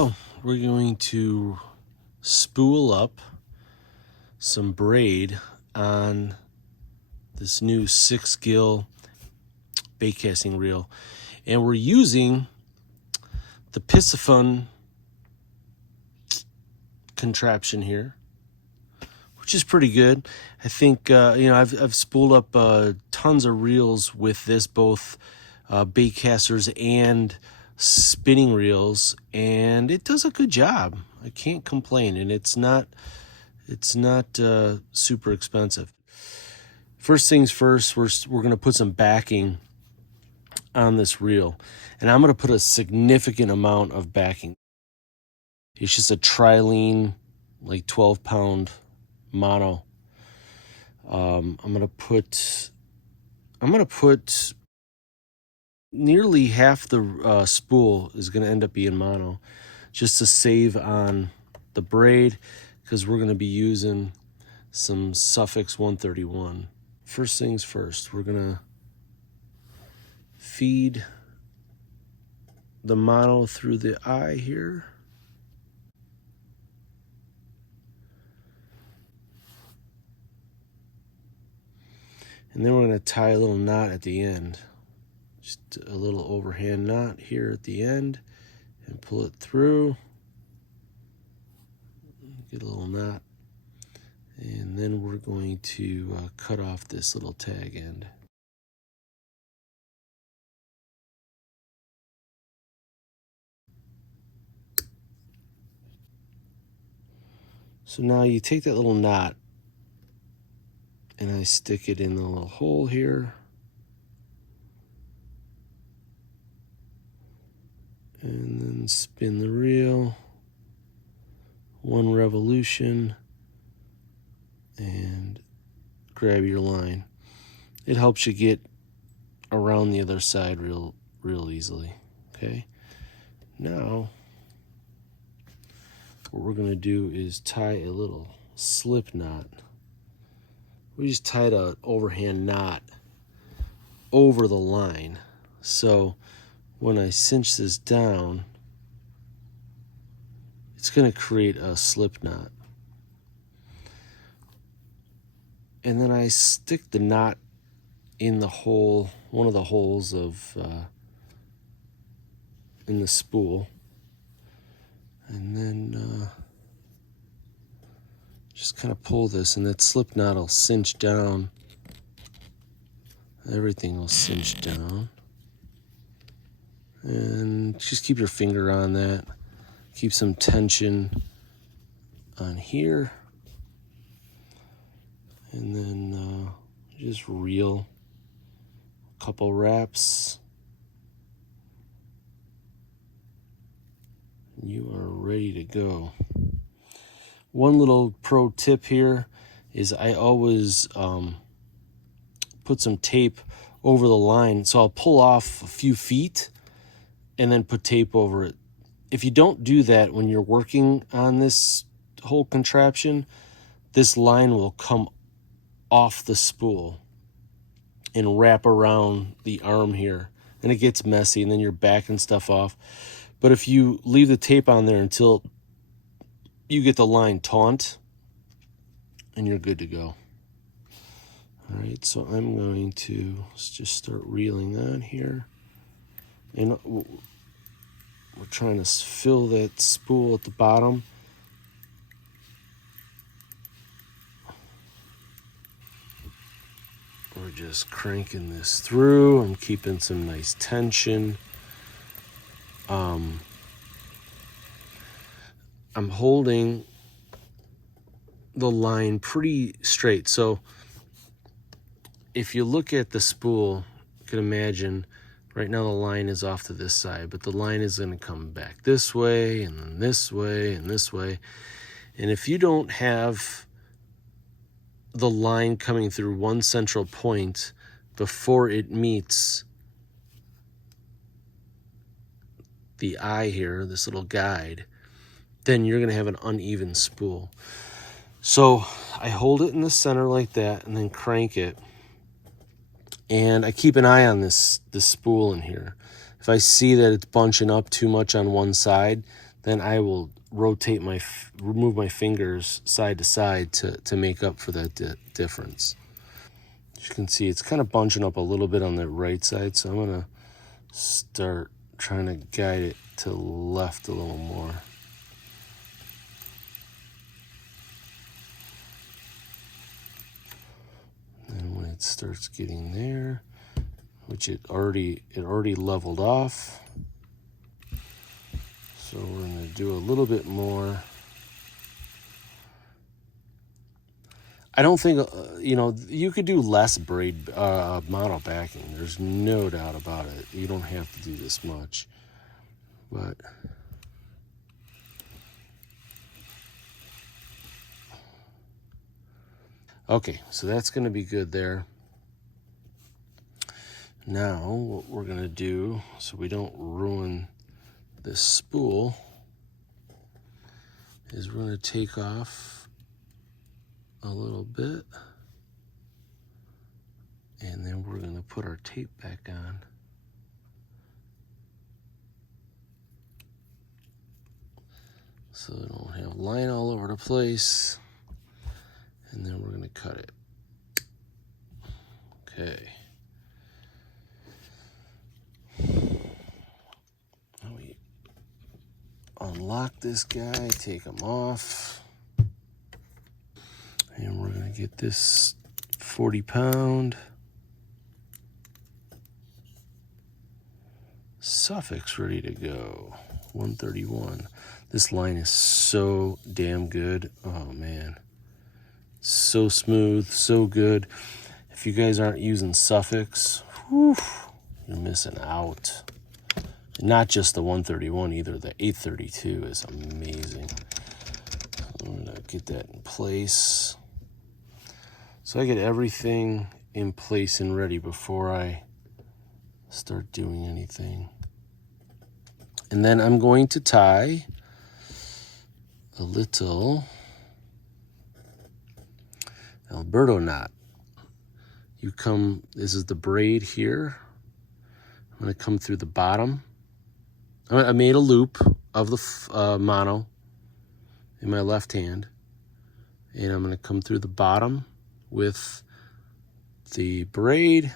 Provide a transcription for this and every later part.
go. We're going to spool up some braid on this new SixGill bait casting reel. And we're using the Piscifun contraption here, which is pretty good. I think, I've spooled up tons of reels with this, both Baitcasters and spinning reels, and it does a good job. I can't complain, and it's not super expensive. First things first, we're going to put some backing on this reel, and I'm going to put a significant amount of backing. It's just a trilene, like 12-pound mono. I'm going to put nearly half the spool is going to end up being mono, just to save on the braid, because we're going to be using some Suffix 131. First things first, we're going to feed the mono through the eye here. And then we're going to tie a little knot at the end. Just a little overhand knot here at the end, and pull it through. Get a little knot. And then we're going to cut off this little tag end. So now you take that little knot, and I stick it in the little hole here. And then spin the reel, one revolution, and grab your line. It helps you get around the other side real easily. Okay. Now, what we're going to do is tie a little slip knot. We just tied an overhand knot over the line. So when I cinch this down, it's going to create a slip knot. And then I stick the knot in the hole, one of the holes of in the spool. And then just kind of pull this, and that slip knot will cinch down. Everything will cinch down. And just keep your finger on that. Keep some tension on here. And then just reel a couple wraps. You are ready to go. One little pro tip here is I always put some tape over the line. So I'll pull off a few feet and then put tape over it. If you don't do that when you're working on this whole contraption, this line will come off the spool and wrap around the arm here, and it gets messy, and then you're backing stuff off. But if you leave the tape on there until you get the line taut, and you're good to go. All right, so I'm going to just start reeling on here. And we're trying to fill that spool at the bottom. We're just cranking this through. I'm keeping some nice tension. I'm holding the line pretty straight. So if you look at the spool, you can imagine right now the line is off to this side, but the line is going to come back this way, and then this way, and this way. And if you don't have the line coming through one central point before it meets the eye here, this little guide, then you're going to have an uneven spool. So I hold it in the center like that, and then crank it. And I keep an eye on this spool in here. If I see that it's bunching up too much on one side, then I will rotate remove my fingers side to side to make up for that difference. As you can see, it's kind of bunching up a little bit on the right side, so I'm gonna start trying to guide it to the left a little more. And when it starts getting there, which it already leveled off, so we're gonna do a little bit more. I don't think, you know, you could do less braid mono backing. There's no doubt about it. You don't have to do this much. But okay, so that's going to be good there. Now, what we're going to do, so we don't ruin this spool, is we're going to take off a little bit, and then we're going to put our tape back on. So we don't have line all over the place. And then we're going to cut it. Okay. Now we unlock this guy, take him off. And we're going to get this 40-pound Suffix ready to go. 131. This line is so damn good. Oh, man. So smooth, so good. If you guys aren't using Suffix, whew, you're missing out. Not just the 131 either. The 832 is amazing. I'm going to get that in place. So I get everything in place and ready before I start doing anything. And then I'm going to tie a little Alberto knot. This is the braid here. I'm going to come through the bottom. I made a loop of the mono in my left hand. And I'm going to come through the bottom with the braid,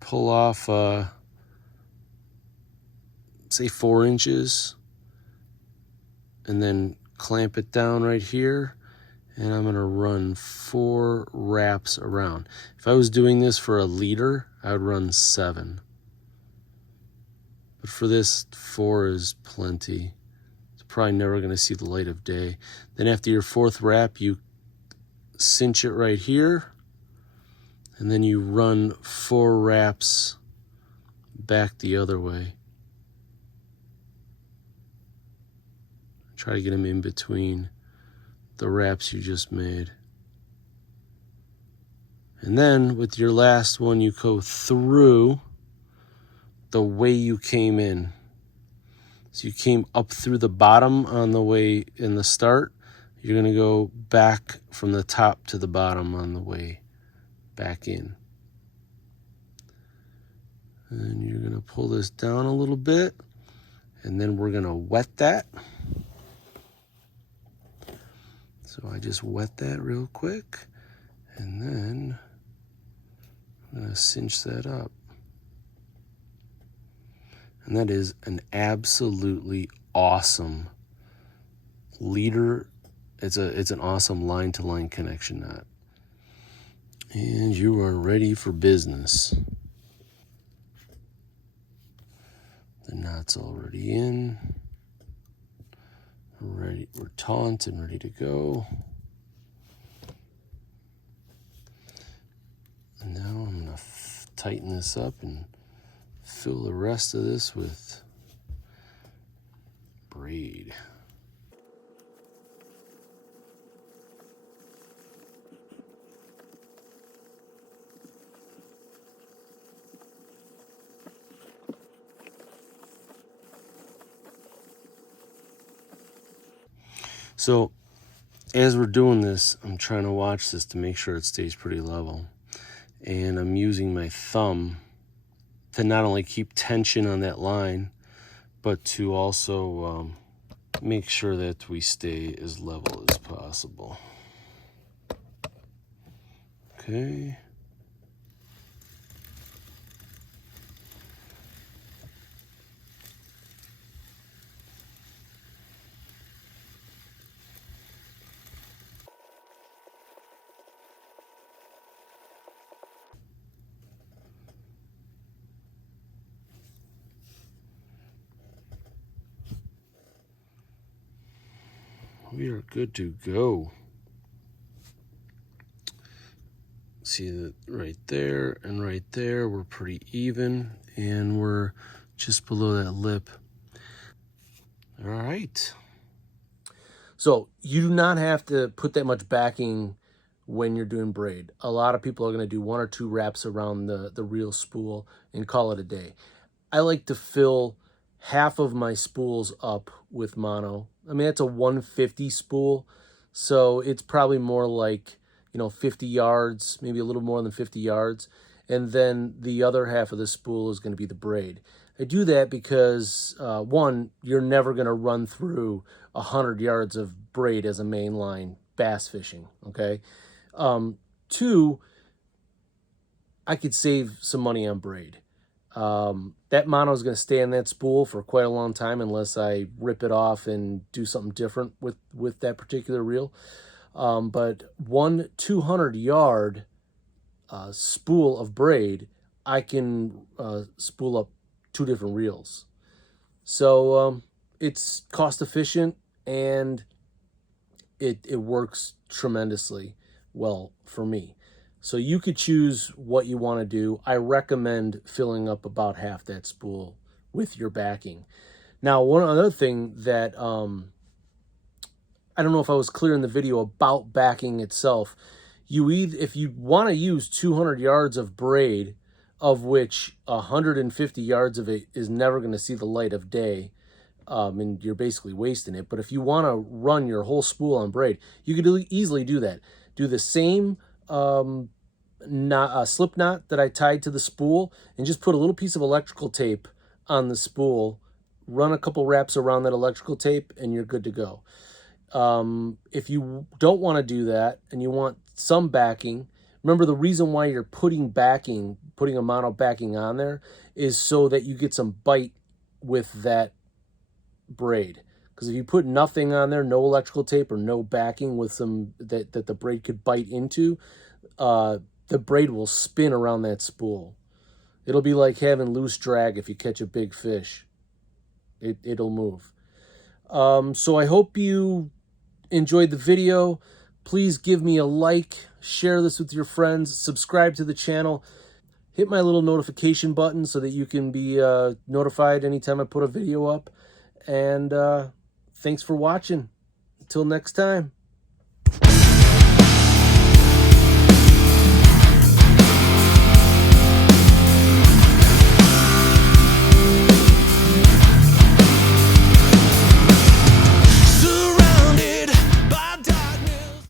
pull off, say 4 inches, and then clamp it down right here. And I'm going to run 4 wraps around. If I was doing this for a leader, I would run 7. But for this, 4 is plenty. It's probably never going to see the light of day. Then after your 4th wrap, you cinch it right here. And then you run 4 wraps back the other way. Try to get them in between the wraps you just made. And then with your last one, you go through the way you came in. So you came up through the bottom on the way in the start. You're going to go back from the top to the bottom on the way back in. And you're going to pull this down a little bit. And then we're going to wet that. So I just wet that real quick. And then I'm going to cinch that up. And that is an absolutely awesome leader. It's an awesome line-to-line connection knot. And you are ready for business. The knot's already in. We're taut and ready to go. And now I'm going to tighten this up and fill the rest of this with braid. So as we're doing this, I'm trying to watch this to make sure it stays pretty level. And I'm using my thumb to not only keep tension on that line, but to also make sure that we stay as level as possible. Okay. We are good to go. See that right there and right there, we're pretty even, and we're just below that lip. All right. So you do not have to put that much backing when you're doing braid. A lot of people are going to do 1 or 2 wraps around the reel spool and call it a day. I like to fill half of my spools up with mono. I mean, that's a 150 spool, so it's probably more like, 50 yards, maybe a little more than 50 yards. And then the other half of the spool is going to be the braid. I do that because, one, you're never going to run through 100 yards of braid as a main line bass fishing, okay? 2, I could save some money on braid. That mono is going to stay on that spool for quite a long time unless I rip it off and do something different with that particular reel. But one 200-yard spool of braid, I can spool up 2 different reels. So it's cost efficient, and it works tremendously well for me. So you could choose what you want to do. I recommend filling up about half that spool with your backing. Now, one other thing that I don't know if I was clear in the video about backing itself. If you want to use 200 yards of braid, of which 150 yards of it is never going to see the light of day, and you're basically wasting it. But if you want to run your whole spool on braid, you could easily do that. Do the same slip knot that I tied to the spool, and just put a little piece of electrical tape on the spool, run a couple wraps around that electrical tape, and you're good to go. If you don't want to do that and you want some backing, remember the reason why you're putting a mono backing on there is so that you get some bite with that braid. Because if you put nothing on there, no electrical tape or no backing with some that the braid could bite into, the braid will spin around that spool. It'll be like having loose drag if you catch a big fish. It'll move. So I hope you enjoyed the video. Please give me a like, share this with your friends, subscribe to the channel, hit my little notification button so that you can be notified anytime I put a video up. And thanks for watching. Until next time.